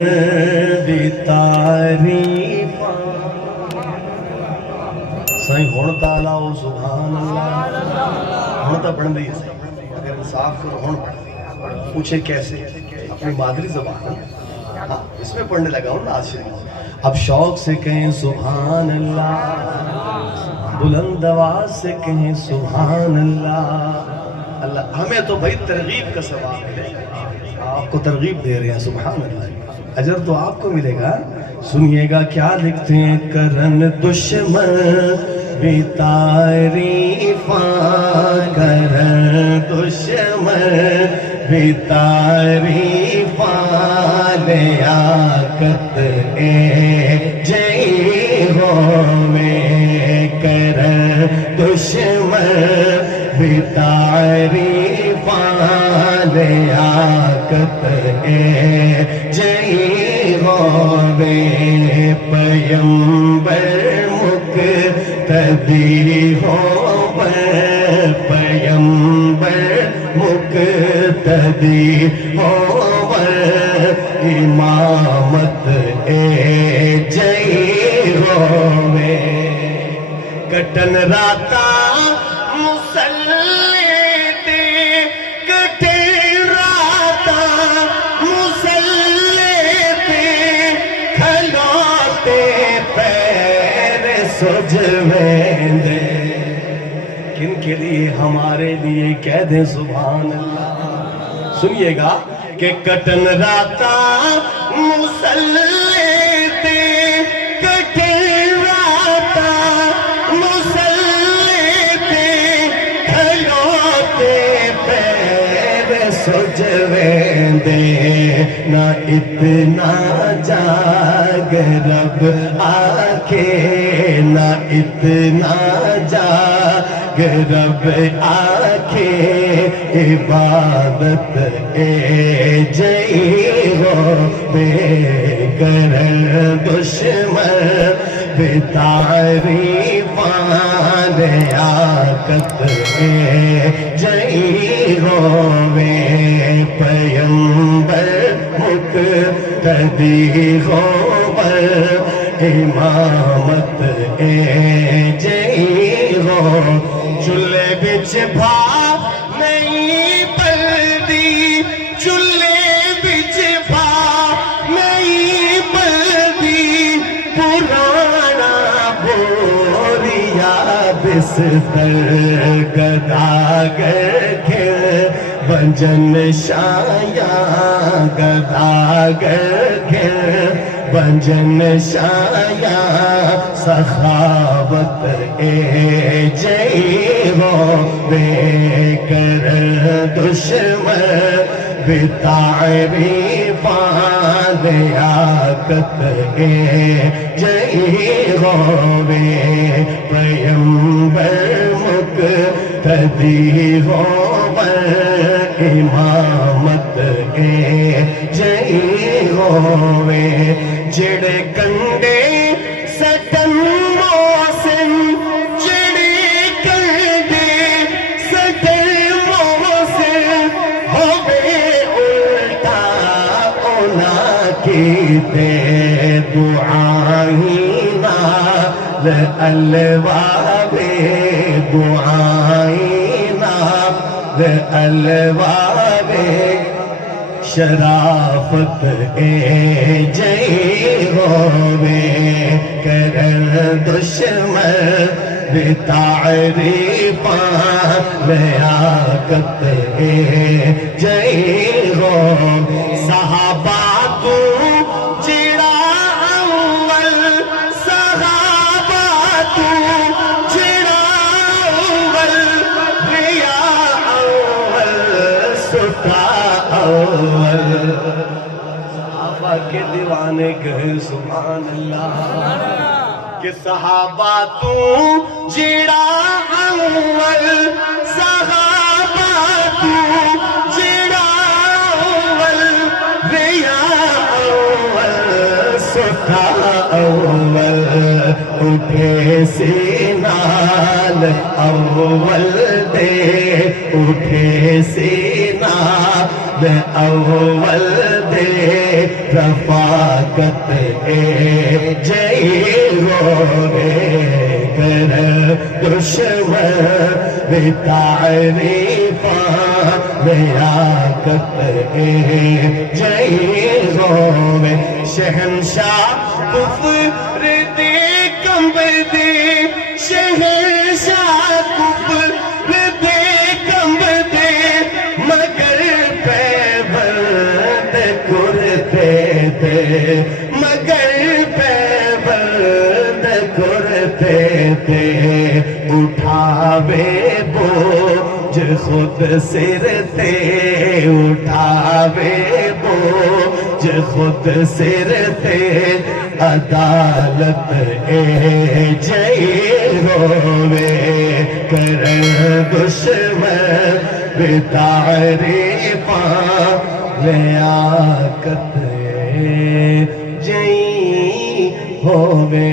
دی تعریف سائیں ہون تالا او سبحان اللہ ہون تا پڑھن دی ہے اگر انصاف کرو ہون پڑھ دی پوچھے کیسے اپنی مادری زبان ہاں اس میں پڑھنے لگا ہوں ناز شریف اب شوق سے کہیں سبحان اللہ بلند آواز سے کہیں سبحان اللہ اللہ ہمیں تو بھائی ترغیب کا سوال ہے آپ کو ترغیب دے رہے ہیں سبحان اللہ اجر تو آپ کو ملے گا سنیے گا کیا لکھتے ہیں کرن دشمن بھی تعریفاں کرن دشمن بھی تعریفاں لیاقت جئی ہوئے کرن دشمن بھی تعریفاں لیاقت جئی ہوئے پیمبر مقتدی ہوئے پیمبر مقتدی ہوئے امامت جئی ہوئے کٹن راتا سجویندے کن کے لیے ہمارے لیے کہہ دیں سبحان اللہ سنیے گا کہ کٹن راتا مسلے تے کٹن راتا مسلے تے کھلوتے پیر سجویندے نہ اتنا جاگ رب آکھے نہ اتنا جاگ رب آکھے عبادت جئی ہوئے کرن دشمن بھی تعریفاں لیاقت جئی ہوئے پیمبر مقتدی ہوئے امامت جئی ہو چلے بچ بھا نہیں پلدی چلے بچ بھا نہیں پلدی پرانا بوریا بستر گداگر کھل بنجن شایاں گداگر کھل بنجن شایاں سخاوت جئی ہوئے کرن دشمن بھی تعریفاں لیاقت جئی ہوئے پیمبر مقتدی ہوئے امامت جئی ہوئے جڑے کنڈے سٹن موسم جڑے کنڈے سٹن موسم ہوئے الٹا اونا کی دے دعائیں نال الوابے دعائیں نال الوابے شرافت جئی ہوئے کرن دشمن بھی تعریفاں لیاقت جئی ہوئے صحابہ تو جڑا اول صحابہ تو جڑا اول ریا اول ستا اول صحابہ کے دیوانے کہے سبحان اللہ کہ صحابہ تو جڑا اول صحابہ تو جڑا اول ریا اول ستا اول اٹھے سینال اول دے اٹھے سینال اول دے رفاقت اے جئی روے کر دشمن بے تعریفاں لیاقت اے جئی روے شہنشاہ کفر دی کمب دی شہنشاہ کفر دی کمب دی مگر پیبند کرتے تھے مگر پیبند کرتے تھے اٹھاوے بوجھ خود سر تے اٹھاوے بوجھ خود سر تے عدالت اے جئی روے کرن دشمن بے تعریفاں لیاقت اے جئی ہووے